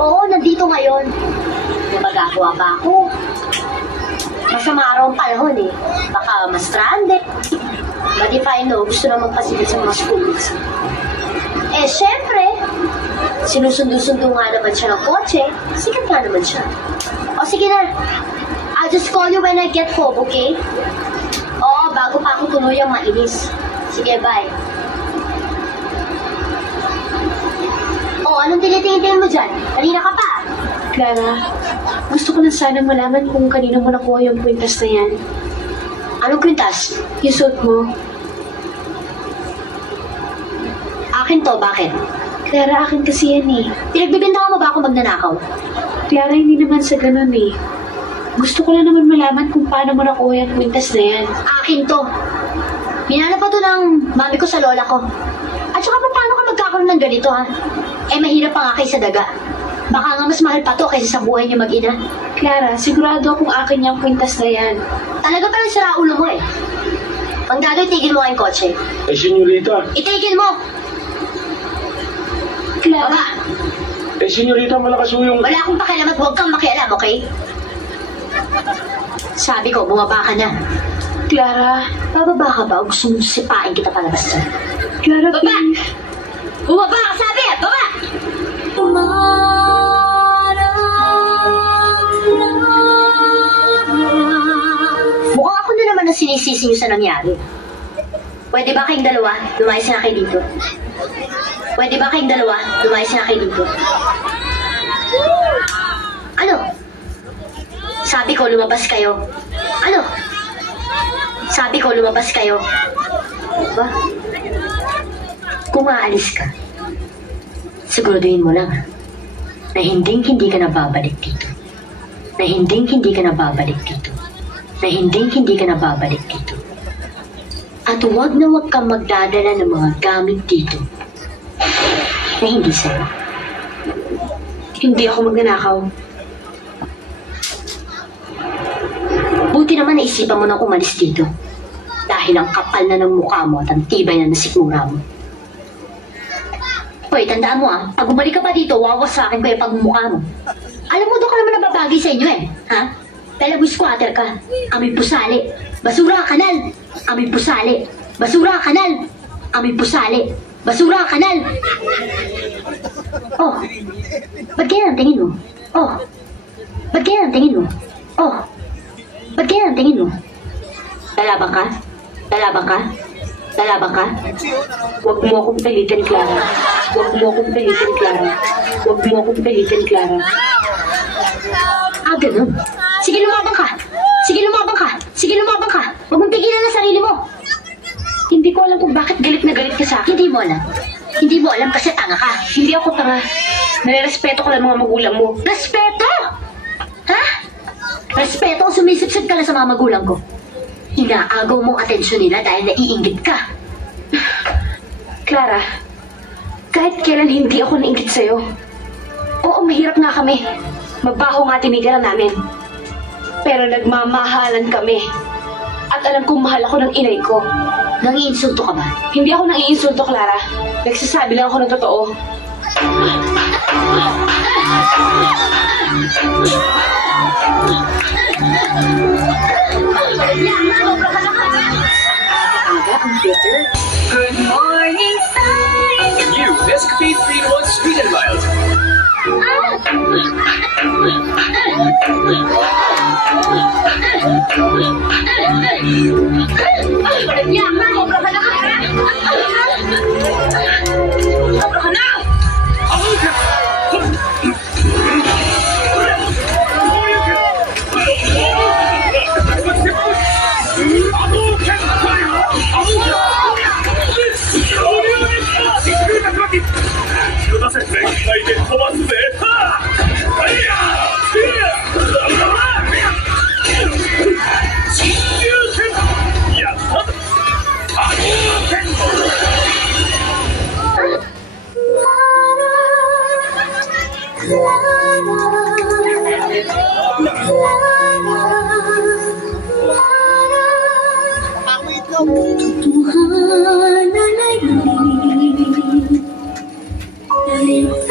Oo, nandito ngayon. May magagawa pa ako. Masama araw ang panahon eh. Baka ma-stranded. But if I know, gusto na magpasigil sa mga schools. Eh, syempre, sinusundo-sundo nga naman siya ng kotse. Sikat nga naman siya. O, sige na. I'll just call you when I get home, okay? Oo, bago pa ako tuluyang mainis. Sige, bye. O, anong tinitingin mo dyan? Kanina ka pa. Clara, gusto ko lang sana malaman kung kanino mo nakuha yung kwintas na yan. Anong kwintas? Yung suot mo. Akin to, bakit? Clara, akin kasi yan eh. Pinagbibintangan mo ba ako magnanakaw? Clara, hindi naman sa ganun eh. Gusto ko lang naman malaman kung paano mo nakuha yung kwintas na yan. Akin to. Pinana pa to ng mami ko sa lola ko. At saka paano ka magkakaroon ng ganito ha? Eh mahirap pa nga kayo sa daga. Baka nga mas mahal pa to kaysa sa buhay niyo mag-ina. Clara, sigurado akong akin yung kwintas na yan. Talaga pa rin sira ulo mo eh. Ang gagawin, tigil mo ang kotse. Eh, senyorita. Itigil mo! Clara. Baba! Eh, senyorita, malakas mo yung... Wala akong pakialam at huwag kang makialam, okay? Sabi ko, bumaba ka na. Clara. Bababa ka ba o gusto mong sipain kita palabas dyan? Clara, Baba! please. Bumaba ka, sabi! Baba! Mukhang ako na naman ang sinisisi niyo sa nangyari. Pwede ba kayong dalawa, lumayas na kayo dito? Pwede ba kayong dalawa, lumayas na kayo dito? Ano? Sabi ko, lumabas kayo. Ano? Sabi ko, lumabas kayo. Ba? Kung aalis ka, siguraduhin mo lang na hindi ka na babalik dito. Na hindi ka na babalik dito. Na hindi ka na babalik dito. At huwag na huwag kang magdadala ng mga gamit dito na hindi sa'yo. Hindi ako magnanakaw. Buti naman naisipan mo nang umalis dito. Dahil ang kapal na ng mukha mo at ang tibay na nasikmura mo. Hoy, tandaan mo pag bumalik ka pa dito, wawasakin ko yung pagmumukha mo. Alam mo, doon ka naman nababagay sa inyo eh. Ha? Talagang squatter ka. Amoy pusali. Basura ka, kanal. Amoy pusali. Basura ka, kanal. Amoy pusali. Basura ka, kanal. Oh. Ba't kaya ang tingin mo? Oh. Ba't kaya ang tingin mo? Oh. Ba't kaya ang tingin mo? Lalabang ka? Lalabang ka? Lalabang ka? Huwag mo akong pilitin, Clara. Huwag mo akong pilitin, Clara. Huwag mo akong pilitin, Clara. Ah, ganun. Sige, lumabang ka. Sige, lumabang ka. Sige, lumabang ka. Huwag mong pigilan ang sarili mo. Hindi ko alam kung bakit galit na galit ka sa akin. Hindi mo alam. Hindi mo alam kasi tanga ka. Hindi ako tanga. Nare-respeto ko lang mga magulang mo. Respeto! Ha? Respeto o sumisipsip ka lang sa mga magulang ko? Inaagaw mong atensyon nila dahil naiinggit ka. Clara, kahit kailan hindi ako nainggit sa'yo. Oo, mahirap nga kami. Mabaho nga tinigiran namin. Pero nagmamahalan kami. At alam kong mahal ako ng inay ko. Nangiinsulto ka ba? Hindi ako nangiinsulto, Clara. Nagsasabi lang ako ng totoo. Aga ang bitter. Good morning, sun! New Nescafe 3-in-1 Sweet and Mild. morning sun.